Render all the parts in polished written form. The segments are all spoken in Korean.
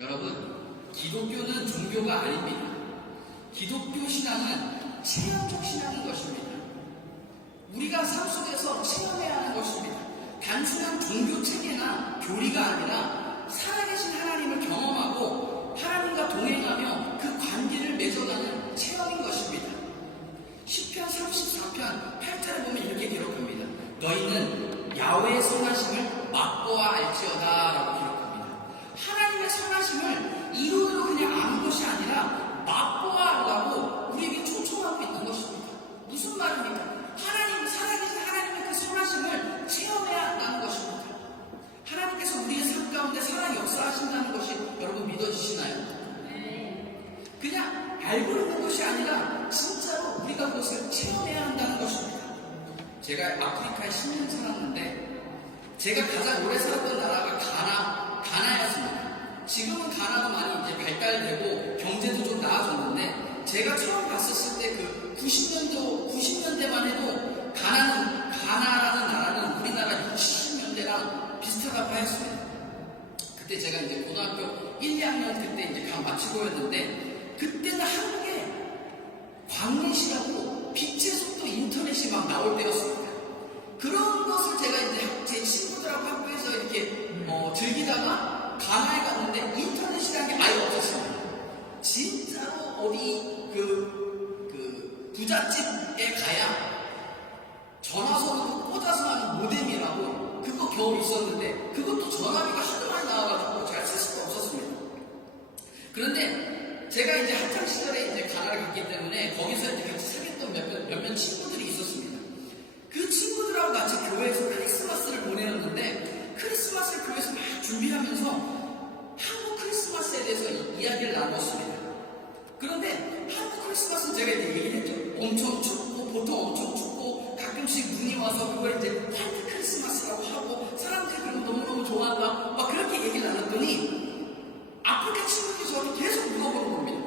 여러분, 기독교는 종교가 아닙니다. 기독교 신앙은 체험적 신앙인 것입니다. 우리가 삶 속에서 체험해야 하는 것입니다. 단순한 종교 체계나 교리가 아니라 살아계신 하나님을 경험하고 하나님과 동행하며 그 관계를 맺어가는 체험인 것입니다. 시편 34편 8절에 보면 이렇게 기록합니다. 너희는 야훼의 선하심을 맛보아 알지어다 라고 기록합니다. 하나님의 선하심을 이론으로 그냥 아는 것이 아니라 맛보아 알라고 우리에게 초청하고 있는 것입니다. 무슨 말입니까? 살아계신 하나님의 그 선하심을 체험해야 한다는 것입니다. 하나님께서 우리의 삶 가운데 살아 역사하신다는 것이 여러분 믿어지시나요? 그냥 알고 있는 것이 아니라 진짜로 우리가 그것을 체험해야 한다는 것입니다. 제가 아프리카에 10년 살았는데 제가 가장 오래 살았던 나라가 가나였습니다. 지금은 가나도 많이 이제 발달되고 경제도 좀 나아졌는데 제가 처음 갔었을 때 그 90년대만 해도 가나라는 나라는 우리나라 60, 70년대랑 비슷하다고 하였습니다. 그때 제가 이제 고등학교 1, 2학년 그때 이제 막 그때는 한국에 광넷이라고 빛의 속도 인터넷이 막 나올 때였습니다. 그런 것을 제가 이제 제 친구들하고 학교에서 이렇게 즐기다가 가나에 갔는데 인터넷이라는 게 아예 없었습니다. 진짜로 어디 부잣집에 가야 전화선으로 꽂아서 하는 모뎀이라고 그거 겨우 있었는데 그것도 전화비가 하도 많이 나와가지고 제가 쓸 수가 없었습니다. 그런데 제가 이제 학창 시절에 이제 가나를 갔기 때문에 거기서 이제 같이 사귀었던 몇몇 친구들이 있었습니다. 그 친구들하고 같이 교회에서 크리스마스를 보내었는데 크리스마스를 교회에서 막 준비하면서 한국 크리스마스에 대해서 이야기를 나눴습니다. 그런데 한국 크리스마스는 제가 이제 얘기를 했죠. 엄청 춥고 보통 엄청 춥고 가끔씩 눈이 와서 그걸 이제 화이트 크리스마스라고 하고 사람들이 그런 거 너무너무 좋아한다 막 그렇게 얘기를 나눴더니 아프리카 친구들이 저한테 계속 물어보는 겁니다.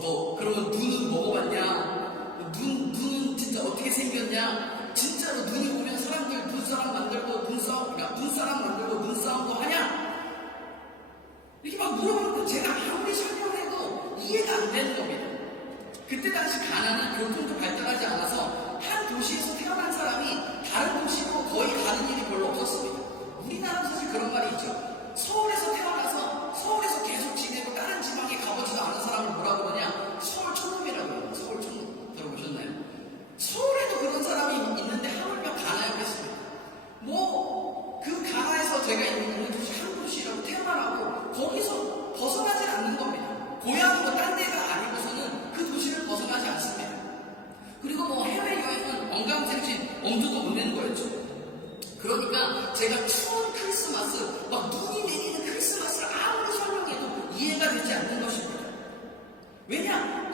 너 그러면 눈은 먹어봤냐? 눈은 진짜 어떻게 생겼냐? 진짜로 눈이 오면 사람들 눈사람 만들고 눈사람 만들고 눈싸움도 하냐? 이렇게 막 물어보는데 제가 아무리 설명을 해도 이해가 안 되는 겁니다. 그때 당시 가나는 교통도 발달하지 않아서 한 도시에서 태어난 사람이 다른 도시로 거의 가는 일이 별로 없었습니다. 우리나라는 사실 그런 말이 있죠. 서울에서 태어나서 서울에서 계속 지내고 다른 지방에 가보지도 않은 사람을 뭐라 그러냐? 서울 촌놈이라고 해요. 서울 촌놈 들어보셨나요? 서울에도 그런 사람이 있는데 하물며 가나였겠습니다. 그 가나에서 제가 있는 도시 한 도시라고 태어나라고 거기서 벗어나지 않는 겁니다. 고향으로 딴 데가 아니고서는 그 도시를 벗어나지 않습니다. 그리고 해외여행은 엉강생신 엄두도 못 내는 거였죠. 그러니까 제가 추운 크리스마스, 막 눈이 내리는 크리스마스를 아무리 설명해도 이해가 되지 않는 것입니다. 왜냐?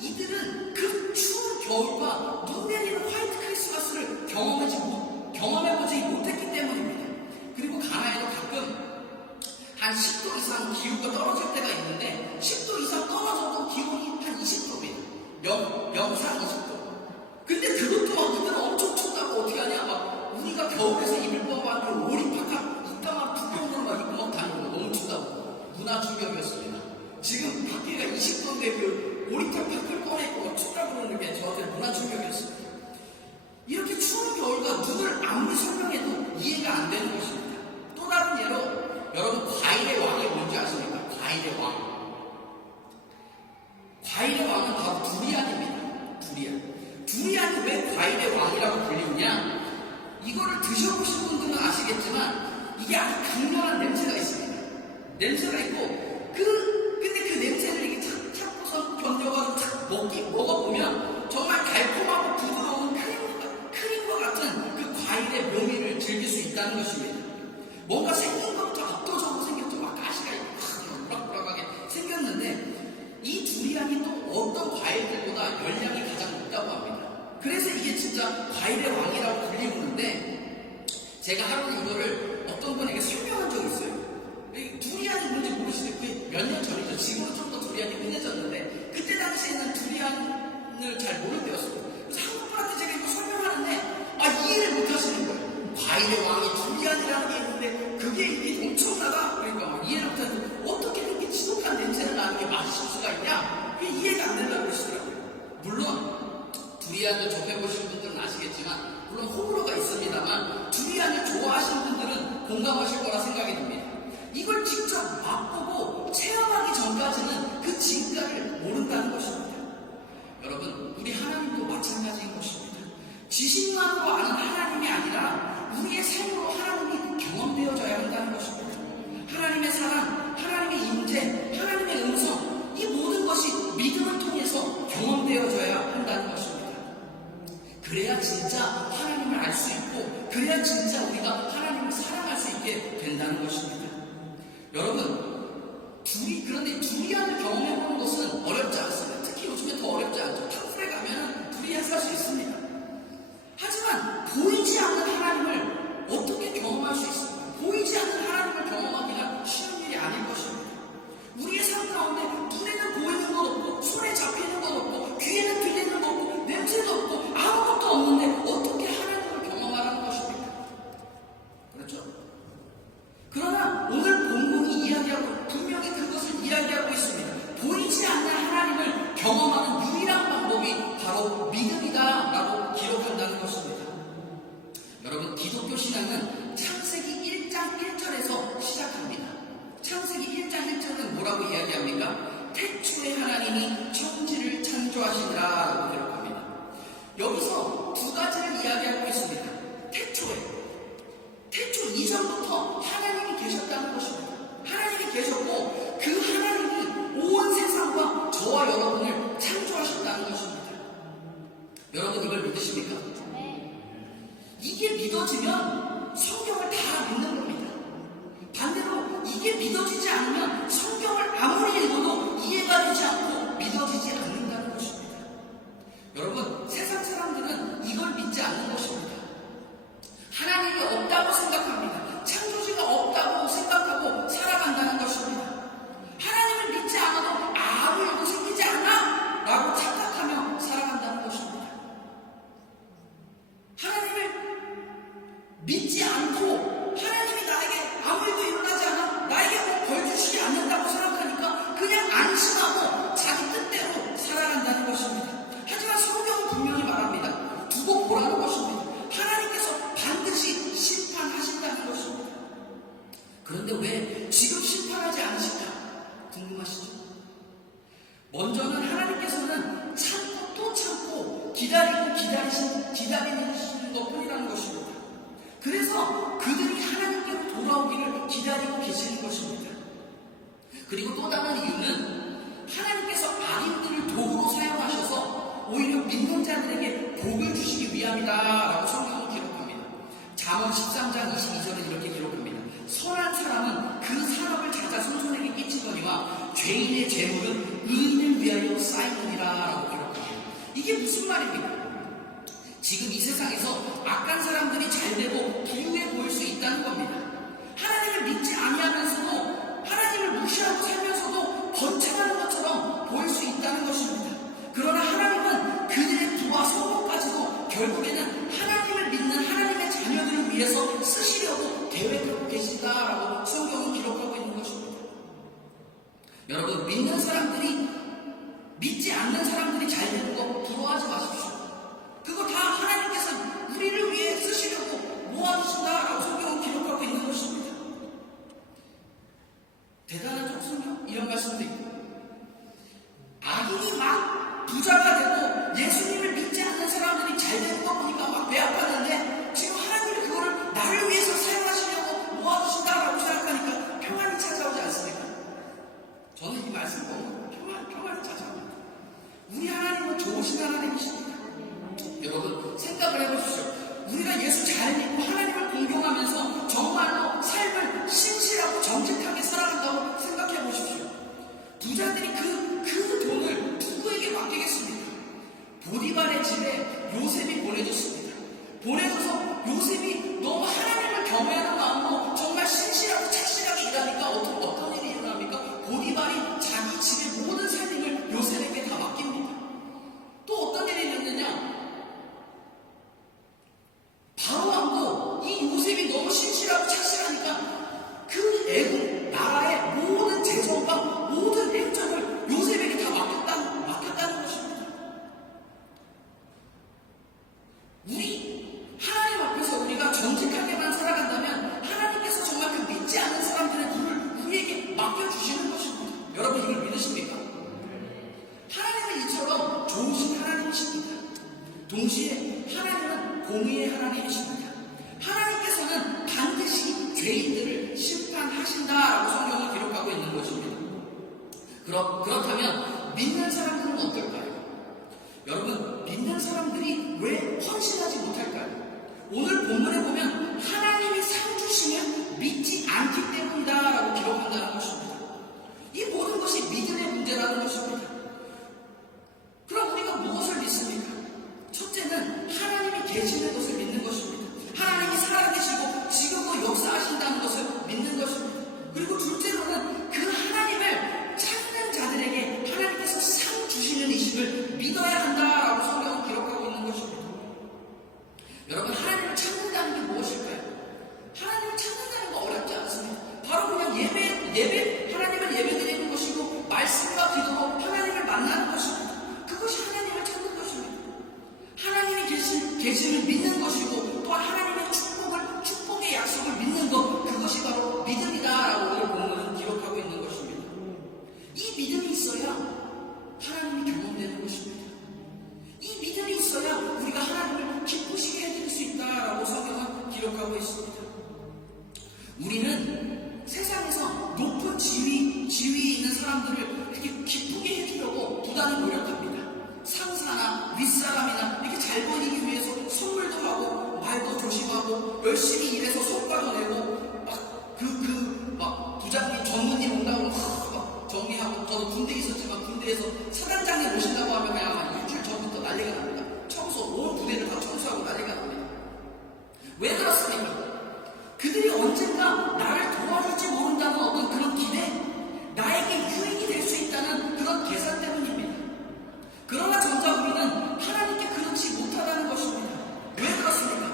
이들은 그 추운 겨울과 눈 내리는 화이트 크리스마스를 경험해보지 못했기 때문입니다. 그리고 가나에도 가끔 한 10도 이상 기후가 떨어질 때가 있는데 10도 이상 떨어져도 기온이 한 20도입니다. 영상 20도. 근데 그것도 막 이들은 엄청 춥다고 어떻게 하냐? 막 우리가 겨울에서 입을 법한 그 오리파카 이따만 두꺼운 걸 막 입고 막 다니고 너무 춥다고 문화 충격이었습니다. 지금 밖에가 20도인데 그 오리파카를 꺼내고 춥다고 그러는 게 저한테 문화 충격이었습니다. 이렇게 추운 겨울과 눈을 아무리 설명해도 이해가 안 되는 것입니다. 또 다른 예로 여러분 과일의 왕이 뭔지 아십니까? 과일의 왕. 과일의 왕은 바로 두리안입니다. 두리안이 왜 과일의 왕이라고 불리느냐? 이거를 드셔보신 분들은 아시겠지만 이게 아주 강렬한 냄새가 있습니다. 냄새가 있고 근데 그 냄새를 이렇게 찾고서 견뎌가지고 먹어보면 정말 달콤하고 부드러운 크림과 같은 그 과일의 묘미를 즐길 수 있다는 것입니다. 뭔가 생긴 것부터 압도적으로 생겼죠. 막 가시가 우락부락하게 생겼는데 이 두리안이 또 어떤 과일들보다 열량이 가장 높다고 합니다. 그래서 이게 진짜 과일의 왕이라고 불리우는데 제가 하루는 이거를 어떤 분에게 설명한 적이 있어요. 두리안이 뭔지 모르시죠? 그게 몇 년 전이죠. 지금은 좀 더 두리안이 흔해졌는데 그때 당시에는 두리안을 잘 모를 때였어요. 그래서 한국 분한테 제가 이거 설명하는데 이해를 못 하시는 거예요. 과일의 왕이 두리안이라는 게 있는데 그게 이게 엄청나다? 그러니까 이해를 못 하는데 어떻게 이렇게 맞으실 수가 있냐? 그게 이해가 안 된다고 그러시더라고요. 물론 두리안을 접해보신 분들은 아시겠지만 물론 호불호가 있습니다만 두리안을 좋아하시는 분들은 공감하실 거라 생각이 듭니다. 이걸 직접 맛보고 체험하기 전까지는 그 진가를 모른다는 것입니다. 여러분, 우리 하나님도 마찬가지인 것입니다. 지식만으로 아는 하나님이 아니라 우리의 삶으로 하나님이 경험되어져야 한다는 것입니다. 하나님의 사랑, 하나님의 임재, 하나님의 음성, 이 모든 것이 믿음을 통해서 경험되어져야 한다는 것입니다. 그래야 진짜 하나님을 알 수 있고, 그래야 진짜 우리가 하나님을 사랑할 수 있게 된다는 것입니다. 여러분, 그런데 두리안을 경험해보는 것은 어렵지 않습니다. 특히 요즘에 더 어렵지 않죠. 탕풀에 가면 두리안 살 수 있습니다. 하지만 보이지 않는 하나님을 어떻게 경험할 수 있습니까? 보이지 않는 하나님을 경험하기가 쉬운 일이 아닐 것입니다. 우리의 삶 가운데 눈에는 보이는 것 없고, 손에 잡히는 것 없고, 귀에는 들리는 것 없고, 냄새도 없고, 아무것도 없는데 어떻게 하나님을 경험하라는 것입니까? 그렇죠? 그러나 오늘 본문이 이야기하고, 분명히 그것을 이야기하고 있습니다. 보이지 않는 하나님을 경험하는 유일한 방법이 바로 믿음이다 라고 기록한다는 것입니다. 여러분, 기독교 신앙은 창세기 1장 1절에서 시작합니다. 창세기 1장 1절은 뭐라고 이야기합니까? 태초에 하나님이 천지를 창조하시니라 라고 기록합니다. 여기서 두 가지를 이야기하고 있습니다. 태초 이전부터 하나님이 계셨다는 것입니다. 하나님이 계셨고 그 하나님이 온 세상과 저와 여러분을 창조하셨다는 것입니다. 여러분, 이걸 믿으십니까? 이게 믿어지면 성경을 다 믿는 겁니다. 반대로 이게 믿어지지 않으면 성경을 아무리 읽어도 이해가 되지 않고 믿어지지 않는다는 것입니다. 여러분, 세상 사람들은 이걸 믿지 않는 것입니다. 하나님이 없다고 생각합니다. 창조주가 없다고 생각하고 살아간다는 것입니다. 하나님을 믿지 않아도 아무 일도 생기지 않아 라고 착각하며 살아간다는 것입니다. 하나님을 믿지 않고 하나님이 나에게 아무 일도 일어나지 않아, 나에게 뭐 벌 주시지 않는다고 생각하니까 그냥 안심하고 자기 뜻대로 살아간다는 것입니다. 하지만 성경은 분명히 말합니다. 두고 보라는 것입니다. 하나님께서 반드시 심판하신다는 것입니다. 그런데 왜 지금 심판하지 않으실까 궁금하시죠? 먼저는 하나님께서는 참고 또 참고 기다리시는 것뿐이라는 것입니다. 그래서 그들이 하나님께로 돌아오기를 기다리고 계시는 것입니다. 그리고 또 다른 이유는 하나님께서 악인들을 도구로 사용하셔서 오히려 믿는 자들에게 복을 주시기 위함이다 라고 성경은 기록합니다. 잠언 13장 22절은 이렇게 기록합니다. 선한 사람은 그 산업을 찾아 손손에게 끼치거니와 죄인의 재물은 의인을 위하여 쌓이느니라 라고 기록합니다. 이게 무슨 말입니까? 지금 이 세상에서 악한 사람들이 잘되고 부유해 보일 수 있다는 겁니다. 하나님을 믿지 아니하면서도, 하나님을 무시하고 살면서도 번창하는 것처럼 보일 수 있다는 것입니다. 그러나 하나님은 그들의 부와 성공까지도 결국에는 하나님을 믿는 하나님의 자녀들을 위해서 쓰시려고 계획하고 계신다라고 성경은 기록하고 있는 것입니다. 여러분, 믿는 사람들이 믿지 않는 사람들이 잘 되는 거 부러워하지 마십시오. 그거 다 하나님께서 우리를 위해 쓰시려고 모아주신다라고 성경은 기록하고 있는 것입니다. 대단하죠, 성경? 이런 말씀도 있고, 악인이 막 부자가 되고 예수님을 믿지 않는 사람들이 잘 되는 거 보니까 막 배 아팠는데 지금 하나님이 그거를 나를 위해서 사용하시려고 모아주신다라고 생각하니까 평안이 찾아오지 않습니까? 저는 이 말씀 보고 평안이 찾아옵니다. 우리 하나님은 좋으신 하나님이십니다. 여러분, 생각을 해보십시오. 우리가 예수 잘 믿고 하나님을 공경하면서 정말로 삶을 신실하고 정직하게 살아간다고 생각해 보십시오. 부자들이 그 돈을 누구에게 맡기겠습니까? 죄인들을 심판하신다라고 성경을 기록하고 있는 것입니다. 그렇다면 믿는 사람들은 어떨까요? 여러분, 믿는 사람들이 왜 헌신하지 못할까요? 오늘 본문에 보면 하나님이 상 주시면 믿지 않기 때문이다라고 기록한다는 것입니다. 이 모든 것이 믿음의 문제라는 것입니다. 그럼 우리가 무엇을 믿습니까? 첫째는 하나님이 계시는 것을 믿는 것입니다. 하나님이 살아계시고 지금도 역사하신다는 것을 믿는 것입니다. 그리고 둘째로는 그 하나님을 찾는 자들에게 하나님께서 상 주시는 이심을 믿어야 한다라고 성경은 기록하고 있는 것입니다. 여러분, 하나님을 찾는다는 게 무엇일까요? 하나님을 찾는다는 거 어렵지 않습니다. 바로 그냥 하나님을 예배드리는 것이고 말씀과 기도로 하나님을 만나는 것입니다. 그것이 하나님을 찾는 것입니다. 하나님이 계심을 믿는 것이고 또한 하나님의 축복의 약속을 믿는 것, 그것이 바로 믿음이다라고 오늘 본문은 기록하고 있는 것입니다. 이 믿음이 있어야 하나님이 경험되는 것입니다. 이 믿음이 있어야 우리가 하나님을 기쁘시게 해드릴 수 있다라고 성경은 기록하고 있습니다. 우리는 세상에서 높은 지위에 있는 사람들을 이렇게 기쁘게 해주려고 부단히 노력합니다. 상사나 윗사람이나 이렇게 잘 보이기 위해서 선물도 하고 말도 조심하고 열심히 일해서 성과도 내고 막 부장님 전무님 온다고 막 정리하고, 저도 군대에 있었지만 군대에서 사단장님 오신다고 하면 그냥 일주일 전부터 난리가 납니다. 온 부대를 다 청소하고 난리가 납니다. 왜 그렇습니까? 그들이 언젠가 나를 도와줄지 모른다는 어떤 그런 기대, 나에게 유익이 될 수 있다는 그런 계산 때문입니다. 그러나 정작 우리는 하나님께 그렇지 못하다는 것입니다. 왜 그렇습니까?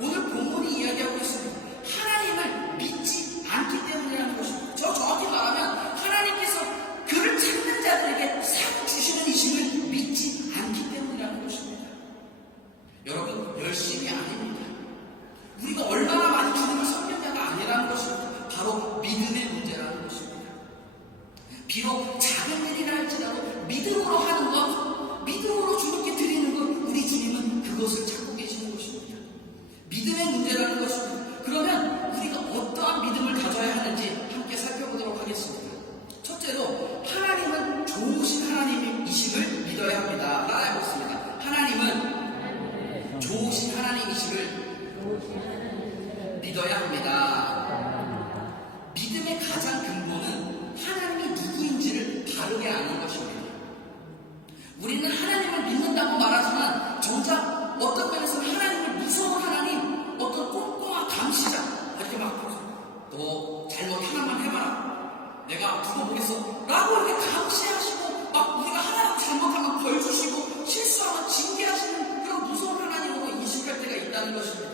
오늘 본문이 이야기하고 있습니다. 하나님을 믿지 않기 때문이라는 것입니다. 정확히 말하면 하나님께서 그를 찾는 자들에게 상 주시는 이심을 믿지 않기 때문이라는 것입니다. 여러분, 열심이 아닙니다. 우리가 얼마나 많이 주님을 섬겼냐가 아니라는 것입니다. 바로 믿음의 문제라는 것입니다. 비록 작은 일이라 할지라도 믿음으로 하는 것, 믿음으로 주님께 드리는 것, 우리 주님은 그것을 찾고 계시는 것입니다. 믿음의 문제라는 것입니다. 그러면 우리가 어떠한 믿음을 가져야 하는지 함께 살펴보도록 하겠습니다. 첫째로, 하나님은 좋으신 하나님이심을 믿어야 합니다. 따라해보겠습니다. 하나님은 좋으신 하나님이심을 믿어야 합니다. 믿음의 가장 근본은 하나님이 누구인지를 바르게 아는 것입니다. 우리는 하나님을 믿는다고 말하지만 정작 어떤 면에서는 하나님을 무서운 하나님, 어떤 꼼꼼한 감시자, 이렇게 너 잘못 하나만 해봐라, 내가 두고 보겠어 라고 이렇게 감시하시고, 우리가 하나 잘못하면 벌 주시고 실수하면 징계하시는 그런 무서운 하나님으로 인식할 때가 있다는 것입니다.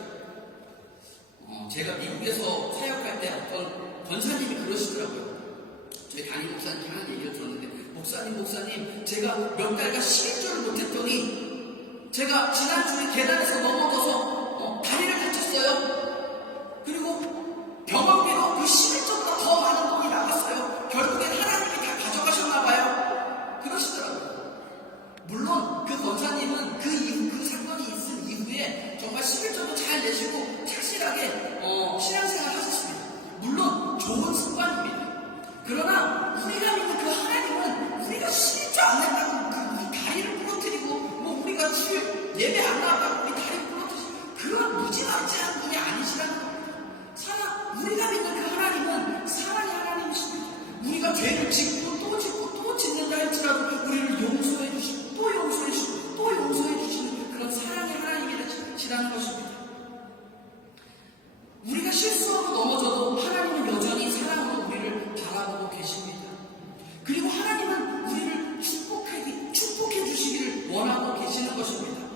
제가 미국에서 사역할 때 어떤 권사님이 그러시더라고요. 저희 담임 목사님 하는 얘기를 들었는데, 목사님, 제가 몇 달간 11조를 못했더니 제가 지난주에 계단에서 넘어져서 다리를 다쳤어요. 그리고 병원비로 그 11조보다 더 많은 돈이 나갔어요. 결국엔 하나님이 다 가져가셨나봐요. 그러시더라고요. 물론 그 권사님은 그 사건이 있은 이후에 정말 11조도 잘 내시고 착실하게 신앙생활 하셨습니다. 물론 좋은 습관입니다. 그러나 우리가 믿는 그 하나님은 우리가 11조 안 낸다고 우리 다리를 부러뜨리고 우리가 예배 안 나왔다고 우리 다리를 부러뜨리고 그런 무지막지한 분이 아니시라는 겁니다. 우리가 믿는 그 하나님은 사랑의 하나님이십니다. 우리가 죄를 짓고 또 짓는다 할지라도 우리를 용서해 주시고 또 용서해 주시고 또 용서해 주시는 그런 사랑의 하나님이시라는 것입니다. 우리가 실수하고 넘어져도 하나님은 여전히 사랑으로 우리를 바라보고 계십니다. 그리고 하나님은 우리를 축복해 주시기를 원하고 계시는 것입니다.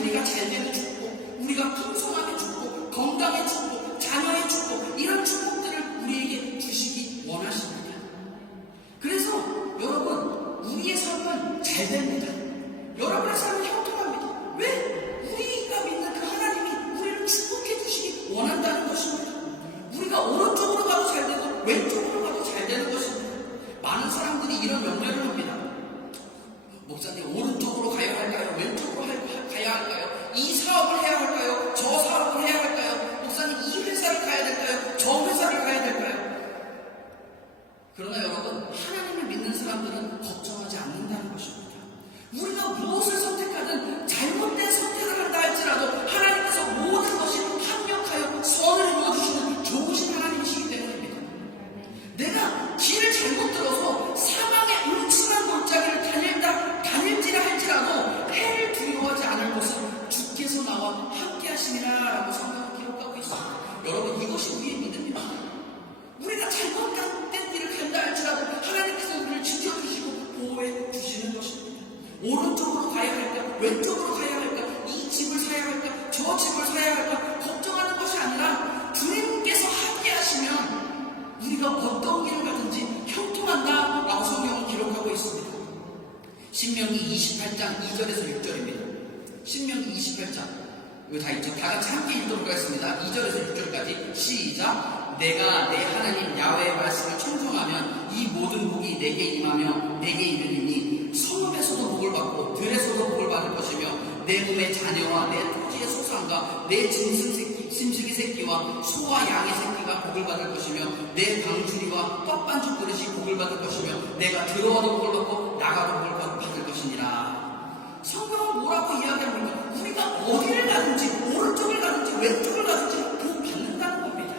우리가 잘 되는 축복, 우리가 풍성하게 축복, 건강의 축복, 자녀의 축복, 이런 축복들을 우리에게 주시기 원하십니다. 그래서 여러분, 우리의 삶은 잘 됩니다. 여러분의 삶은 형통합니다. 왜? 우리가 믿는 그 하나님이 우리를 축복해 주시기 원한다는 것입니다. 우리가 오른쪽으로 가도 잘 되고 왼쪽으로 가도 잘 되는 것입니다. 많은 사람들이 이런 명령을 합니다. 목사님, 오른쪽으로 가야 할까요? 왼쪽으로 가야 할까요? 이 사업을 해야 할까요? 저 사업을 해야 할까요? 목사님, 이 회사를 가야 될까요? 저 신명기 28장 2절에서 6절입니다. 신명기 28장 이거 다 있죠? 다 같이 함께 읽도록 하겠습니다. 2절에서 6절까지 시작. 내가 내 하나님 야훼의 말씀을 청종하면 이 모든 복이 내게 임하며 내게 이르리니 성읍에서도 복을 받고 들에서도 복을 받을 것이며 내 몸의 자녀와 내 토지의 소산과 내 짐승기 새끼와 소와 양의 새끼가 복을 받을 것이며 내 방주리와 떡반죽 그릇이 복을 받을 것이며 내가 들어와도 복을 받고 나가도 복을 받을 것이니라. 성경은 뭐라고 이야기합니까? 우리가 어디를 가든지 오른쪽을 가든지 왼쪽을 가든지 복 받는다는 겁니다.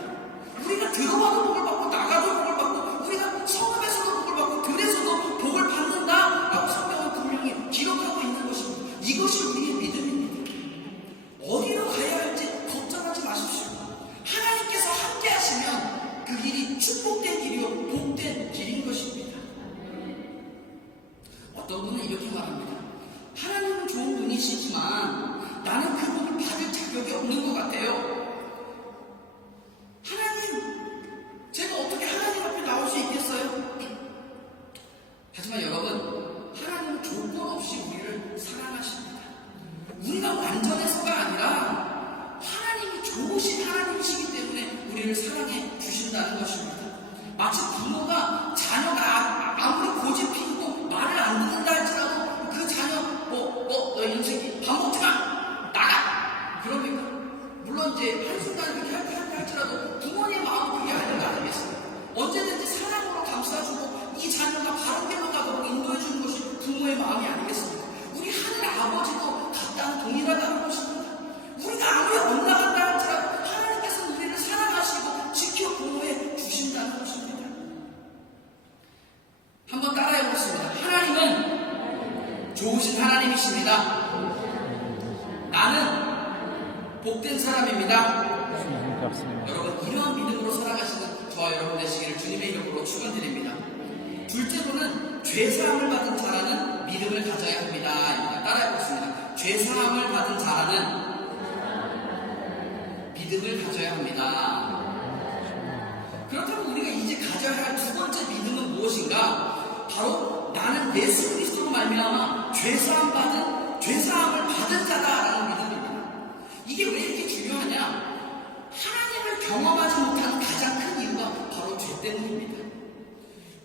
우리가 들어와도 복을 받고 나가도 복을 받고 우리가 성읍에서도 복을 받고 들에서도 복을 받는다라고 성경은 분명히 기록하고 있는 것입니다. 이것이 우리의 믿음입니다. 어디로 가야 할지 걱정하지 마십시오. 하나님께서 함께 하시면 그 길이 축복된 길이요 복된 길인 것입니다. 어떤 분은 이렇게 말합니다. 하나님은 좋은 분이시지만 나는 그 복을 받을 자격이 없는 것 같아요. 하나님, 제가 어떻게 하나님 앞에 나올 수 있겠어요? 하지만 여러분, 하나님은 조건 없이 우리를 사랑하십니다. 우리가 완전해서가 아니라 하나님이 좋으신 하나님이시기 때문에 우리를 사랑해 주신다는 것입니다. 마치 부모가 자녀가 아무리 고집피고 말을 안 듣는다 할지라도 그 자녀 너 이런 새끼 밥 먹지 마! 나가! 그러니까 물론 이제 한순간 그렇게 할지라도 부모님의 마음은 그게 아닌 거 아니겠습니까? 언제든지 사랑으로 감싸주고 이 자녀가 바른 길로 가도록 인도해 주는 것이 부모의 마음이 아니겠습니까? 우리 하늘 아버지도 같다는 동일하다는 것입니다. 우리가 아무리 엇나간다 할지라도 하나님께서 우리를 사랑하시고 지켜 보호해 주신다는 것입니다. 한번 따라해 보겠습니다. 하나님은 좋으신 하나님이십니다. 나는 복된 사람입니다. 여러분, 이러한 믿음으로 살아가시는 저와 여러분 되시기를 주님의 이름으로 축원드립니다. 둘째로는 죄사함을 받은 자라는 믿음을 가져야 합니다. 따라해 보겠습니다. 죄사함을 받은 자라는 믿음을 가져야 합니다. 그렇다면 우리가 이제 가져야 할 두 번째 믿음은 무엇인가? 바로 나는 예수 그리스도로 말미암아 죄사함을 받은 자다라는 믿음입니다. 이게 왜 이렇게 중요하냐? 하나님을 경험하지 못하는 가장 큰 이유가 바로 죄 때문입니다.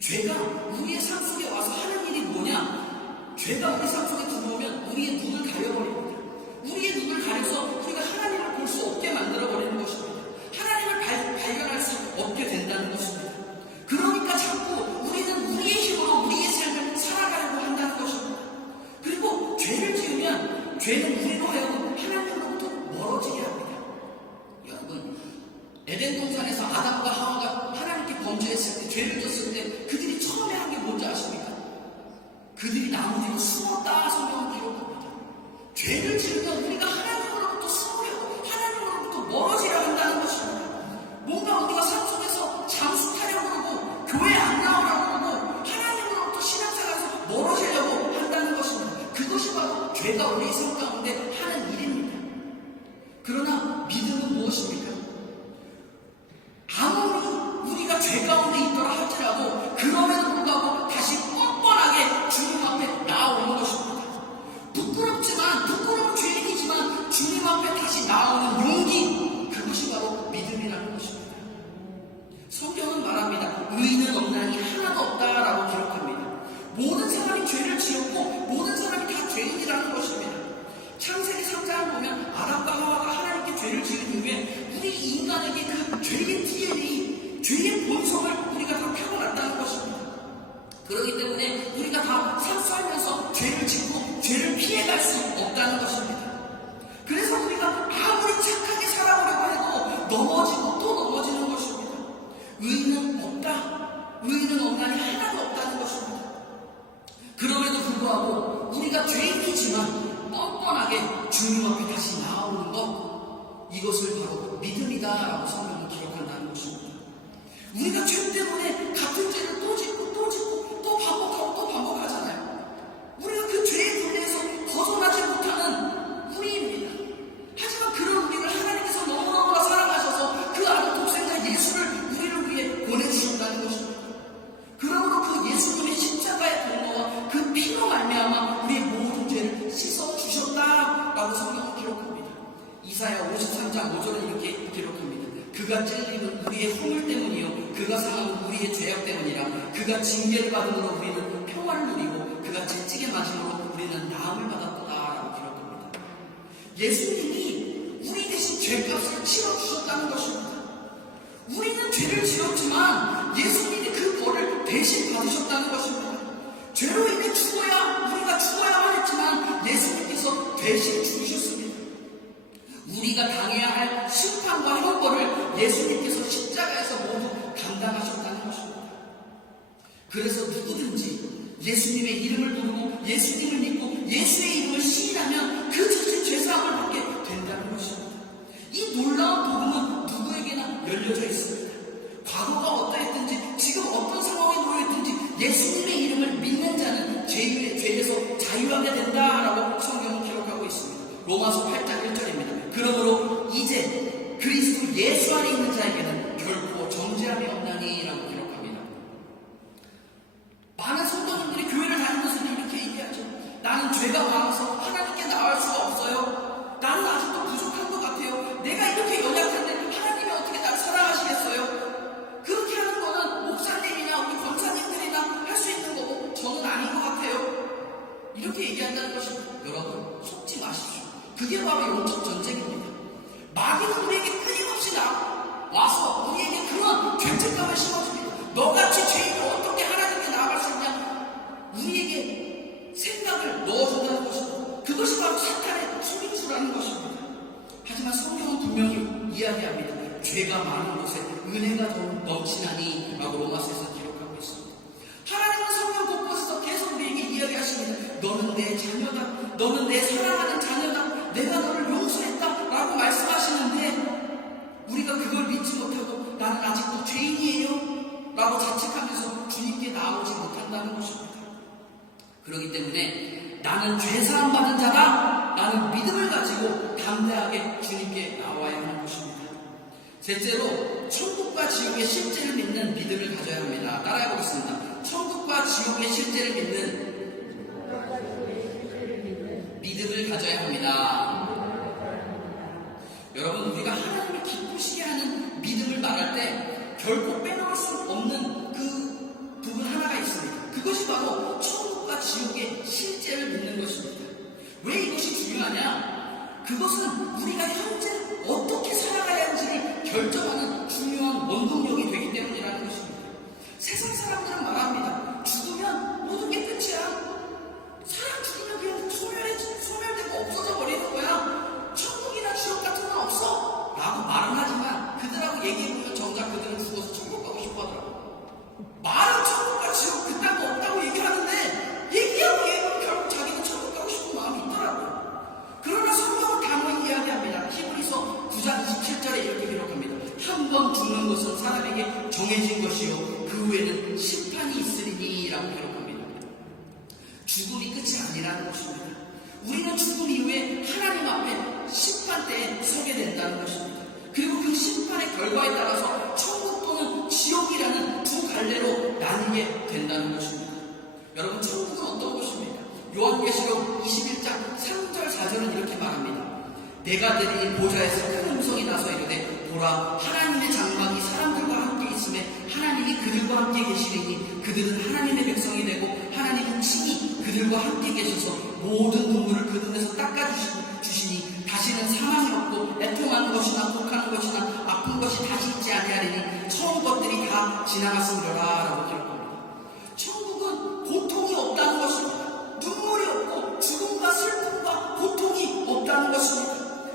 죄가 우리의 삶 속에 와서 하는 일이 뭐냐? 죄가 우리 삶 속에 들어오면 우리의 눈을 가려버립니다. 우리의 눈을 가려서 우리가 하나님을 볼 수 없게 만들어버리는 것입니다. 하나님을 발견할 수 없게 된다는 것입니다. 그러니까 자꾸 우리는 우리의 힘으로 우리의 삶을 살아가려고 한다는 것입니다. 그리고 죄를 지으면 죄는 우리로 하여금 하나님으로부터 멀어지게 합니다. 여러분, 에덴 동산에서 아담과 하와가 하나님께 범죄했을 때, 죄를 졌을 때 그들이 처음에 한 게 뭔지 아십니까? 그들이 나무 뒤로 숨었다 성경은 기록합니다. 죄를 지으면 우리가 하나님으로부터 숨으려고, 하나님으로부터 멀어지려 한다는 것입니다. 뭔가 우리가 삶 속에서 잠수 타려고 그러고 교회 안 나오려고 그러고 하나님으로부터 신앙생활에서 멀어지려고 한다는 것입니다. 그것이 바로 죄가 우리의 삶 가운데 하는 일입니다. 그러나 믿음은 무엇입니까? 아무리 우리가 죄 가운데 있더라 할지라도 그럼에도 불구하고 다시 뻔뻔하게 주님 앞에 나아오는 것입니다. 부끄러운 죄인이지만 주님 앞에 다시 나아오는 용기, 그것이 바로 믿음이라는 것입니다. 성경은 말합니다. 의인은 없나니 하나도 없다라고 기록합니다. 모든 사람이 죄를 지었고 모든 사람이 다 죄인이라는 것입니다. 창세기 3장을 보면 아담과 하와가 하나님께 죄를 지은 이후에 우리 인간에게 그 죄의 DNA, 죄의 본성을 우리가 다 타고났다는 것입니다. 그렇기 때문에 우리가 다 살면서 죄를 짓고 죄를 피해갈 수 없다는 것입니다. 그래서 우리가 아무리 착하게 살아보려고 해도 넘어지고 또 넘어지는 것입니다. 의인은 없다. 의인은 없나니 하나도 없다는 것입니다. 그럼에도 불구하고 우리가 죄인이지만 뻔뻔하게 주님 앞에 다시 나아오는 것, 이것을 바로 믿음이다라고 성경은 기록한다는 것입니다. 우리가 죄 때문에 같은 죄를 또 짓고 또 반복하고 또 반복하잖아요. 우리가 그 죄의 굴레에서 벗어나지 못하는 우리입니다. 하지만 그런 우리를 하나님께서 너무너무나 사랑하셔서 그 아들 독생자 예수를 우리를 위해 보내주신다는 것입니다. 그러므로 그 예수님의 십자가의 공로와 그 피로 말미암아 그가 찔림은 우리의 허물 때문이요 그가 상함은 우리의 죄악 때문이라. 그가 징계를 받음으로 우리는 평화를 누리고 그가 채찍에 맞음으로 우리는 나음을 받았도다라고 기록합니다. 예수님이 우리 대신 죄값을 치러주셨다는 것입니다. 우리는 죄를 지었지만 예수님이 그 벌을 대신 받으셨다는 것입니다. 죄로 인해 우리가 죽어야만 했지만 예수님께서 대신 죽으셨습니다. 우리가 당해야 할 심판과 형벌을 예수님께서 십자가에서 모두 감당하셨다는 것입니다. 그래서 누구든지 예수님의 이름을 부르고 예수님을 믿고 예수의 이름을 시인하면 그 자신 죄사함을 받게 된다는 것입니다. 이 놀라운 복음은 누구에게나 열려져 있습니다. 과거가 어떠했든지 지금 어떤 상황에 놓여있든지 예수님의 이름을 믿는 자는 죄에서 자유하게 된다라고 성경은 기록하고 있습니다. 로마서 8장 1절입니다. 그러므로 이제 그리스도 예수 안에 있는 자에게는 결코 정죄함이 없나니 라고 기록합니다. 많은 성도님들이 교회를 다니면서 이렇게 얘기하죠. 나는 죄가 많아서 하나님께 나갈 수가 없어요. 나는 아직도 부족한 것 같아요. 내가 이렇게 연약한데 하나님이 어떻게 나를 사랑하시겠어요? 그렇게 하는 거는 목사님이나 우리 권사님들이나 할 수 있는 거고 저는 아닌 것 같아요. 이렇게 얘기한다는 것입니다. 여러분 속지 마십시오. 그게 바로 영적 전쟁입니다. 마귀는 우리에게 끊임없이 와서 우리에게 그런 죄책감을 심어줍니다. 너같이 죄인을 어떻게 하나님께 나아갈 수 있냐? 우리에게 생각을 넣어준다는 것입니다. 그것이 바로 사탄의 수민수라는 것입니다. 하지만 성경은 분명히 이야기합니다. 죄가 많은 곳에 은혜가 더욱 넘치나니 라고 로마서에서 기록하고 있습니다. 하나님은 성경 곳곳에서 계속 우리에게 이야기하십니다. 너는 내 자녀다. 너는 내 사랑하는 자녀다. 내가 너를 용서했다 라고 말씀하시는데 우리가 그걸 믿지 못하고 나는 아직도 죄인이에요 라고 자책하면서 주님께 나오지 못한다는 것입니다. 그렇기 때문에 나는 죄사함 받은 자다. 나는 믿음을 가지고 담대하게 주님께 나와야 하는 것입니다. 셋째로 천국과 지옥의 실제를 믿는 믿음을 가져야 합니다. 따라해 보겠습니다. 천국과 지옥의 실제를 믿는 믿음을 가져야 합니다. 여러분 우리가 하나님을 기쁘시게 하는 믿음을 말할 때 결코 빼놓을 수 없는 그 부분 하나가 있습니다. 그것이 바로 천국과 지옥의 실제를 믿는 것입니다. 왜 이것이 중요하냐? 그것은 우리가 현재 어떻게 살아가야 하는지를 결정하는 중요한 원동력이 되기 때문이라는 것입니다. 세상 사람들은 말합니다. 죽으면 모든 게 끝이야. 사람 죽으면 그냥 소멸되고 없어져 버리는 거야. 천국이나 지옥 같은 건 없어 라고 말은 하지만 그들하고 얘기해보면 정작 그들은 죽어서 천국 가고 싶어 하더라고. 말은 천국과 지옥 그딴 거 없다고 얘기하는데 얘기하면 결국 자기는 천국 가고 싶은 마음이 있더라고. 그러나 성경은 단호히 이야기합니다. 히브리서 9장 27절에 이렇게 기록합니다. 한 번 죽는 것은 사람에게 정해진 것이요 그 후에는 심판이 있으리니 라고 기록합니다. 죽음이 끝이 아니라는 것입니다. 우리는 죽음 이후에 하나님 앞에 심판대에 서게 된다는 것입니다. 그리고 그 심판의 결과에 따라서 천국 또는 지옥이라는 두 갈래로 나뉘게 된다는 것입니다. 여러분 천국은 어떤 것입니까? 요한계시록 21장 3절 4절은 이렇게 말합니다. 내가 들으니 보좌에서 큰 음성이 나서 이르되 보라 하나님의 장막이 사람들과 함께 있음에 하나님이 그들과 함께 계시리니 그들은 하나님의 백성이 되고 하나님은 친히 그들과 함께 계셔서 모든 눈물을 그 눈에서 닦아주시니 다시는 사망이 없고 애통하는 것이나 곡하는 것이나 아픈 것이 다시 있지 아니하리니 처음 것들이 다 지나갔으리라 라고 기록합니다. 천국은 고통이 없다는 것입니다. 눈물이 없고 죽음과 슬픔과 고통이 없다는 것입니다.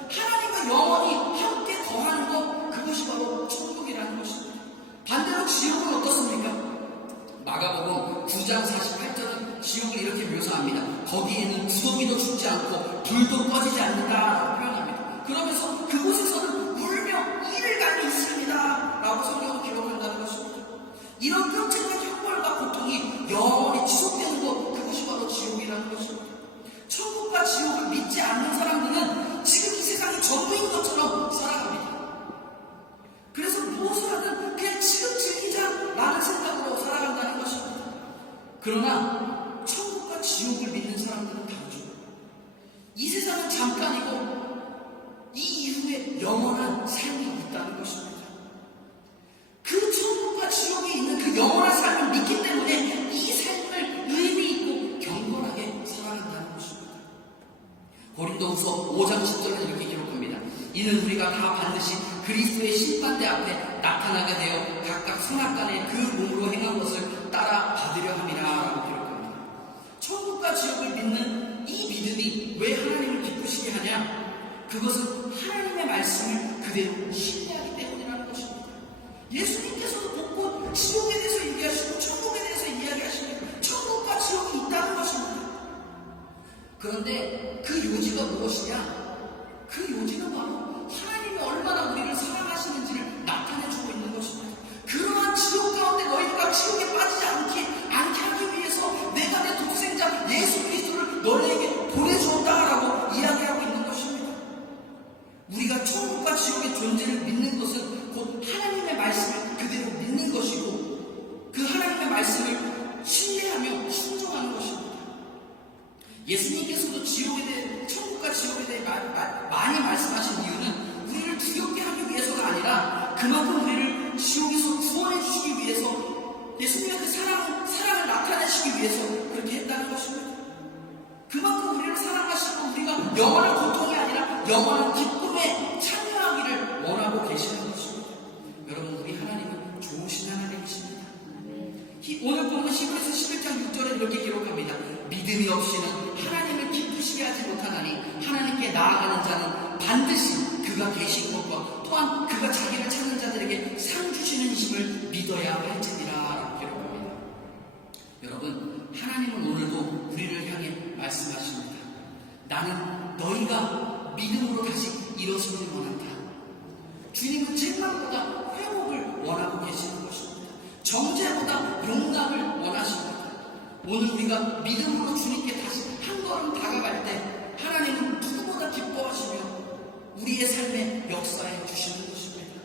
하나님과 영원히 함께 거하는 것 그것이 바로 천국이라는 것입니다. 반대로 지옥은 어떻습니까? 마가복음 9장 48절은 지옥을 이렇게 묘사합니다. 거기에는 구더기도 죽지 않고 불도 꺼지지 않는다라고 표현합니다. 그러면서 그곳에서는 울며 이를 갈미 있습니다 라고 성경은 기록한다는 것입니다. 이런 끔찍한 형벌과 고통이 영원히 지속되는 것 그것이 바로 지옥이라는 것입니다. 천국과 지옥을 믿지 않는 사람들은 지금 이 세상이 전부인 것처럼 살아갑니다. 그래서 무엇을 하든 그냥 지금 즐기자라는 생각으로 살아간다는 것입니다. 그러나 천국과 지옥을 믿는 사람들은 다르죠. 이 세상은 잠깐이고 이 이후에 영원한 삶이 있다는 것입니다. 그 영원한 삶을 믿기 때문에 이 삶을 의미 있고 경건하게 살아간다는 것입니다. 고린도후서 5장 10절에 이렇게 기록합니다. 이는 우리가 다 반드시 그리스도의 심판대 앞에 나타나게 되어 각각 선악간에 그 몸으로 행한 것을 따라 받으려 함이라 라고 기록합니다. 천국과 지옥을 믿는 이 믿음이 왜 하나님을 기쁘시게 하냐? 그것은 하나님의 말씀을 그대로 신뢰하기 때문이라는 것입니다. 예수님께서도 곳곳 지옥에 대해서 얘기하시고 천국에 대해서 이야기하시고 천국과 지옥이 있다는 것입니다. 그런데 그 요지가 무엇이냐? 그 요지는 바로 하나님이 얼마나 우리를 사랑하시는지를 나타내주고 있는 것입니다. 그러한 지옥 가운데 너희가 지옥에 빠지지 않게 하기 위해서 내가 내 독생자 예수 그리스도를 너희에게 보내주었다라고 이야기하고 있는 것입니다. 우리가 천국과 지옥의 존재를 믿는 것은 곧 하나님의 말씀을 그대로 믿는 것이고 그 하나님의 말씀을 신뢰하며 순종하는 것입니다. 예수님께서도 천국과 지옥에 대해 많이 말씀하신 이유는 우리를 두렵게 하기 위해서가 아니라 그만큼 우리를 지옥에서 구원해 주시기 위해서 예수님의 그 사랑을 나타내시기 위해서 그렇게 했다는 것입니다. 그만큼 우리를 사랑하시고 우리가 영원한 고통이 아니라 영원한 기쁨에 참여하기를 원하고 계시는 것입니다. 여러분, 우리 하나님은 좋으신 하나님이십니다. 오늘 보면 히브리서 11장 6절에 이렇게 기록합니다. 믿음이 없이는 하나님을 기쁘시게 하지 못하나니 하나님께 나아가는 자는 반드시 그가 계신 것과 또한 그가 자기를 찾는 자들에게 상 주시는 힘을 믿어야 할지니라 라고 기록합니다. 여러분, 하나님은 오늘도 우리를 향해 말씀하십니다. 나는 너희가 믿음으로 다시 일어서길 원한다. 주님은 책망보다 회복을 원하고 계시는 것입니다. 정죄보다 용납을 원하십니다. 오늘 우리가 믿음으로 주님께 다시 한 걸음 다가갈 때 하나님은 누구보다 기뻐하시며 우리의 삶에 역사해 주시는 것입니다.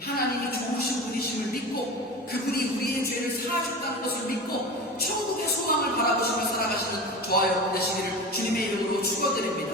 하나님이 좋으신 분이심을 믿고 그분이 우리의 죄를 사하셨다는 것을 믿고 천국의 소망을 바라보시며 살아가시는 저와 여러분 되시기를 주님의 이름으로 축원드립니다.